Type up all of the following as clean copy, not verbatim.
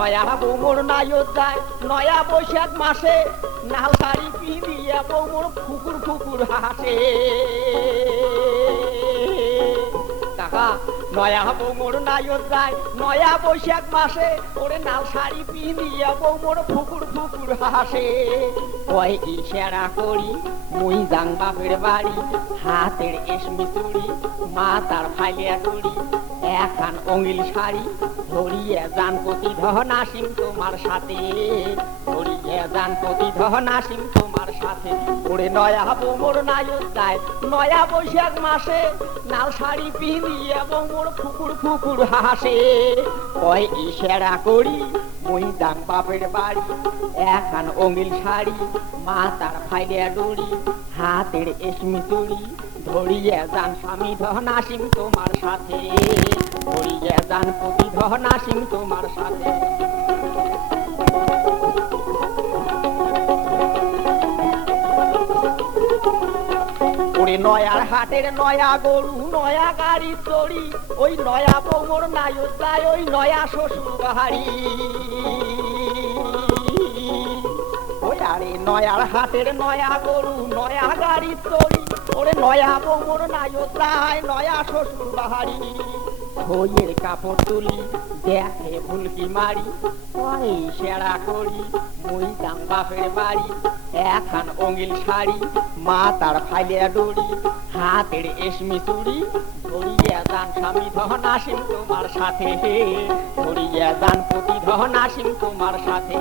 নয়া বৌমোর নাইও যায় নয়া বৈশাখ মাসে নাল শাড়ি পিঁধিয়ে বৌমোর ফুকুর ফুকুর হাসে কাকা নয়া বৌমোর নাইও যায় নয়া বৈশাখ মাসে ওরে নাল শাড়ি পিঁধিয়ে বৌমোর ফুকুর ফুকুর হাসে কয় ইশারা করি মুই যাং বাপের বাড়ি হাতের এসমি চুড়ি মাথার ফাইলিয়া টুড়ি এখান অঙ্গিল শাড়ি ধরিয়ে যান প্রতিধন আসিম তোমার সাথে ধরিয়ে যান প্রতিধন আসিম তোমার সাথে ওরে নয়া বৌমোর নাইও যায় নয়া বৈশাখ মাসে নাল শাড়ি পিঁধিয়ে বৌমোর ফুকুর ফুকুর হাসে কয় ইশারা করি মুই যাং বাপের বাড়ি এখান অঙ্গিল শাড়ি মাথার ফাইলিয়া ডুড়ি হাতের এসমি চুড়ি ধরিয়ে যান স্বামী ধন আসিম তোমার সাথে ধরিয়ে যান প্রতিধন আসিম তোমার সাথে ওরে নয়ার হাটের নয়া গরু নয়া গাড়ি চড়ি ওই নয়া বৌমোর নাইও যায় ওই নয়া শ্বশুর বাড়ি ওই আরে নয়ার হাটের নয়া গরু নয়া গাড়ি চড়ি ওরে নয়া বৌমোর নাইও যায় নয়া শ্বশুর বাড়ি বইয়ের কাপড় তুলি দেখে ভুলকি মারি ওই সেরা করি মুই যাং বাপের বাড়ি এখান অঙ্গিল শাড়ি মাথার ফাইলিয়া ডুড়ি হাতের এসমি চুড়ি ধরিয়ে যান স্বামী ধন আসিম তোমার সাথে ধরিয়ে যান প্রতিধন আসিম তোমার সাথে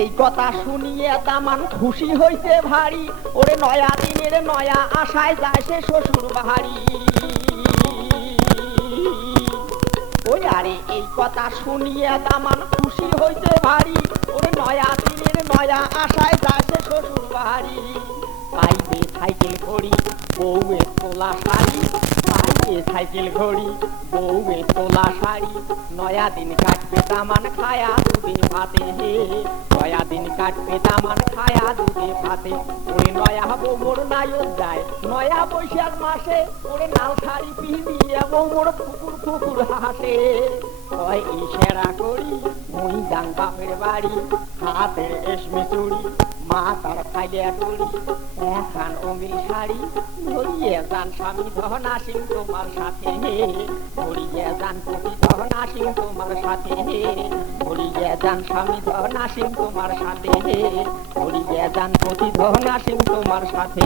এই কথা শুনিয়ে দামান খুশি হইতে ভারী ওরে নয়া দিনের নয়া আশায় যায় সে শ্বশুর বাড়ি ওই আরে এই কথা শুনিয়ে দামান খুশি হইতে ভারী ওরে নয়া দিনের নয়া আশায় যায় সে শ্বশুর বাড়ি পাইবে সাইকেল ঘড়ি বউয়ের তোলা শাড়ি পাইবে সাইকেল ঘড়ি বউয়ের তোলা শাড়ি নয়া দিন কাটবে দামান খায়া দুধে ভাতে নয়া দিন কাটবে দামান খায়া দুধে ভাতে ওরে নয়া বৌমোর নাইও যায় নয়া বৈশাখ মাসে ওরে নাল শাড়ি পিঁধিয়ে বৌমোর ফুকুর ফুকুর হাসে কয় ইশারা করি মুই যাং বাপের বাড়ি হাতের এসমি চুড়ি মাথার ফাইলিয়া টুড়ি এখান অঙ্গিল শাড়ি ধরিয়ে যান স্বামী ধন আসিম তোমার সাথে ধরিয়ে যান প্রতিধন আসিম তোমার সাথে ধরিয়ে যান স্বামী ধন আসিম তোমার সাথে ধরিয়ে যান প্রতিধন আসিম তোমার সাথে।